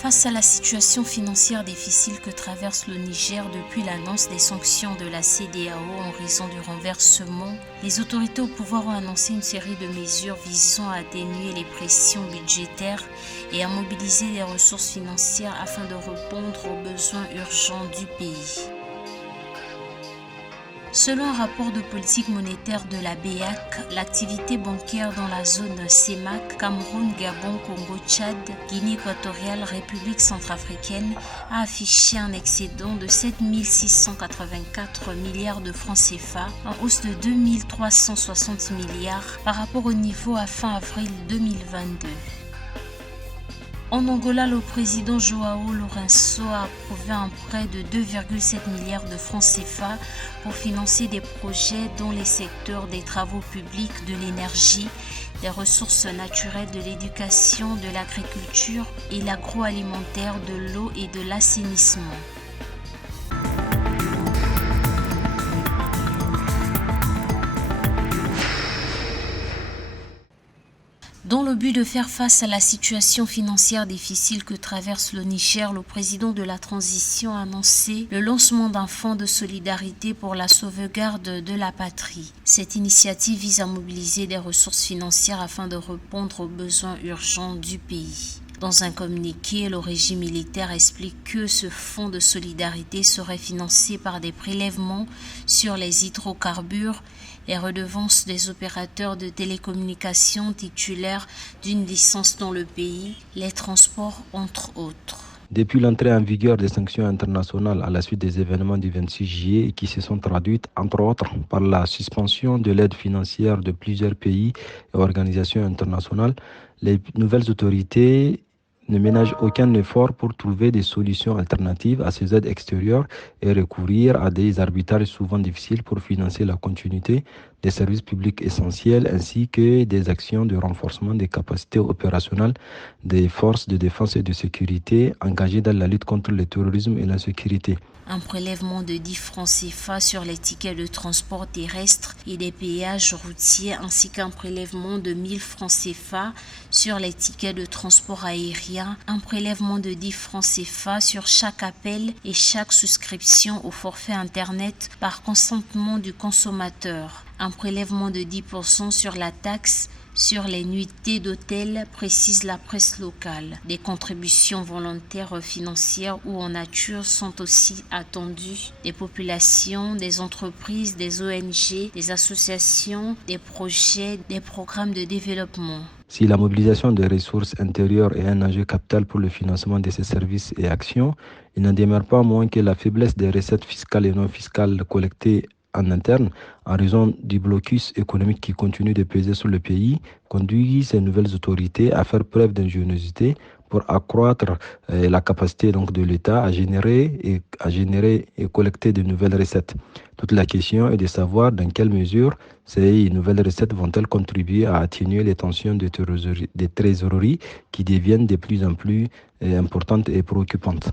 Face à la situation financière difficile que traverse le Niger depuis l'annonce des sanctions de la CEDEAO en raison du renversement, les autorités au pouvoir ont annoncé une série de mesures visant à atténuer les pressions budgétaires et à mobiliser les ressources financières afin de répondre aux besoins urgents du pays. Selon un rapport de politique monétaire de la BEAC, l'activité bancaire dans la zone CEMAC, Cameroun, Gabon, Congo, Tchad, Guinée équatoriale, République centrafricaine a affiché un excédent de 7 684 milliards de francs CFA, en hausse de 2 360 milliards par rapport au niveau à fin avril 2022. En Angola, le président João Lourenço a approuvé un prêt de 2,7 milliards de francs CFA pour financer des projets dans les secteurs des travaux publics, de l'énergie, des ressources naturelles, de l'éducation, de l'agriculture et l'agroalimentaire, de l'eau et de l'assainissement. Dans le but de faire face à la situation financière difficile que traverse le Niger, le président de la transition a annoncé le lancement d'un fonds de solidarité pour la sauvegarde de la patrie. Cette initiative vise à mobiliser des ressources financières afin de répondre aux besoins urgents du pays. Dans un communiqué, le régime militaire explique que ce fonds de solidarité serait financé par des prélèvements sur les hydrocarbures, les redevances des opérateurs de télécommunications titulaires d'une licence dans le pays, les transports entre autres. Depuis l'entrée en vigueur des sanctions internationales à la suite des événements du 26 juillet qui se sont traduites, entre autres, par la suspension de l'aide financière de plusieurs pays et organisations internationales, les nouvelles autorités ne ménagent aucun effort pour trouver des solutions alternatives à ces aides extérieures et recourir à des arbitrages souvent difficiles pour financer la continuité des services publics essentiels ainsi que des actions de renforcement des capacités opérationnelles des forces de défense et de sécurité engagées dans la lutte contre le terrorisme et l'insécurité. Un prélèvement de 10 francs CFA sur les tickets de transport terrestre et des péages routiers ainsi qu'un prélèvement de 1000 francs CFA sur les tickets de transport aérien, un prélèvement de 10 francs CFA sur chaque appel et chaque souscription au forfait Internet par consentement du consommateur, un prélèvement de 10% sur la taxe sur les nuitées d'hôtel, précise la presse locale. Des contributions volontaires financières ou en nature sont aussi attendues des populations, des entreprises, des ONG, des associations, des projets, des programmes de développement. Si la mobilisation des ressources intérieures est un enjeu capital pour le financement de ces services et actions, il n'en demeure pas moins que la faiblesse des recettes fiscales et non fiscales collectées en interne, en raison du blocus économique qui continue de peser sur le pays, conduit ces nouvelles autorités à faire preuve d'ingéniosité pour accroître la capacité donc de l'État à générer et collecter de nouvelles recettes. Toute la question est de savoir dans quelle mesure ces nouvelles recettes vont-elles contribuer à atténuer les tensions de trésorerie qui deviennent de plus en plus importantes et préoccupantes.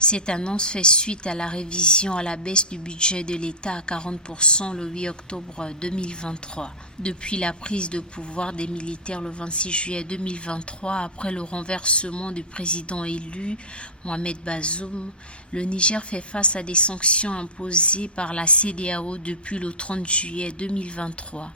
Cette annonce fait suite à la révision à la baisse du budget de l'État à 40% le 8 octobre 2023. Depuis la prise de pouvoir des militaires le 26 juillet 2023, après le renversement du président élu Mohamed Bazoum, le Niger fait face à des sanctions imposées par la CEDEAO depuis le 30 juillet 2023.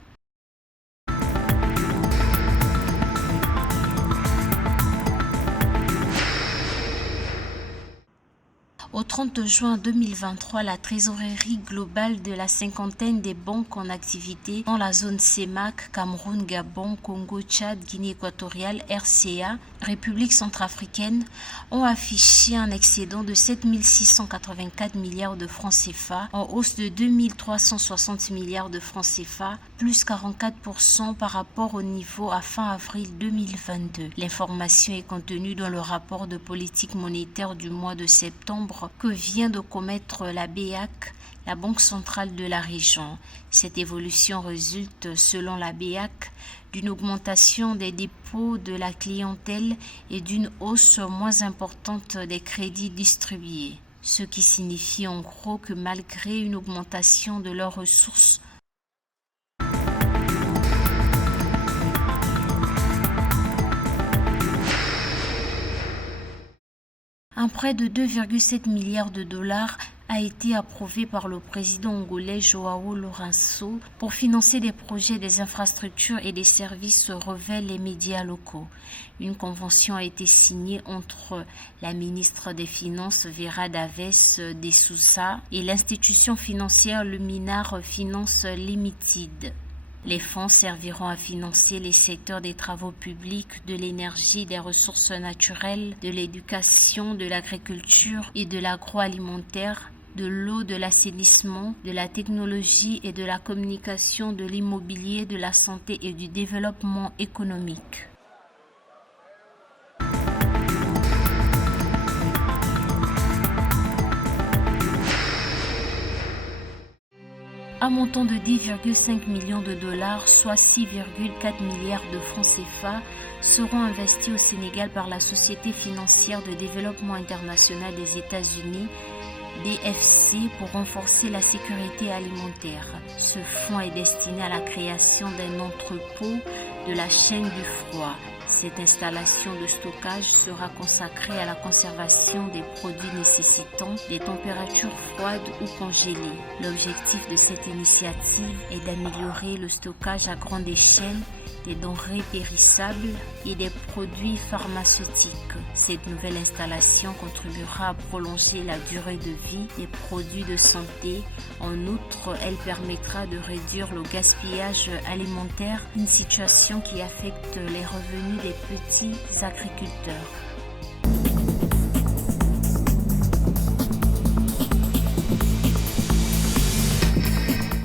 Au 30 juin 2023, la trésorerie globale de la cinquantaine des banques en activité dans la zone CEMAC, Cameroun, Gabon, Congo, Tchad, Guinée équatoriale, RCA, République centrafricaine, ont affiché un excédent de 7 684 milliards de francs CFA, en hausse de 2 360 milliards de francs CFA, plus 44% par rapport au niveau à fin avril 2022. L'information est contenue dans le rapport de politique monétaire du mois de septembre que vient de commettre la BEAC, la Banque centrale de la région. Cette évolution résulte, selon la BEAC, d'une augmentation des dépôts de la clientèle et d'une hausse moins importante des crédits distribués. Ce qui signifie en gros que malgré une augmentation de leurs ressources, Un prêt de 2,7 milliards de dollars a été approuvé par le président angolais João Lourenço pour financer des projets des infrastructures et des services, révèlent les médias locaux. Une convention a été signée entre la ministre des Finances Vera Daves de Souza et l'institution financière Luminar Finance Limited. Les fonds serviront à financer les secteurs des travaux publics, de l'énergie, des ressources naturelles, de l'éducation, de l'agriculture et de l'agroalimentaire, de l'eau, de l'assainissement, de la technologie et de la communication, de l'immobilier, de la santé et du développement économique. Un montant de 10,5 millions de dollars, soit 6,4 milliards de francs CFA, seront investis au Sénégal par la Société financière de développement international des États-Unis, DFC, pour renforcer la sécurité alimentaire. Ce fonds est destiné à la création d'un entrepôt de la chaîne du froid. Cette installation de stockage sera consacrée à la conservation des produits nécessitant des températures froides ou congelées. L'objectif de cette initiative est d'améliorer le stockage à grande échelle des denrées périssables et des produits pharmaceutiques. Cette nouvelle installation contribuera à prolonger la durée de vie des produits de santé. En outre, elle permettra de réduire le gaspillage alimentaire, une situation qui affecte les revenus des petits agriculteurs.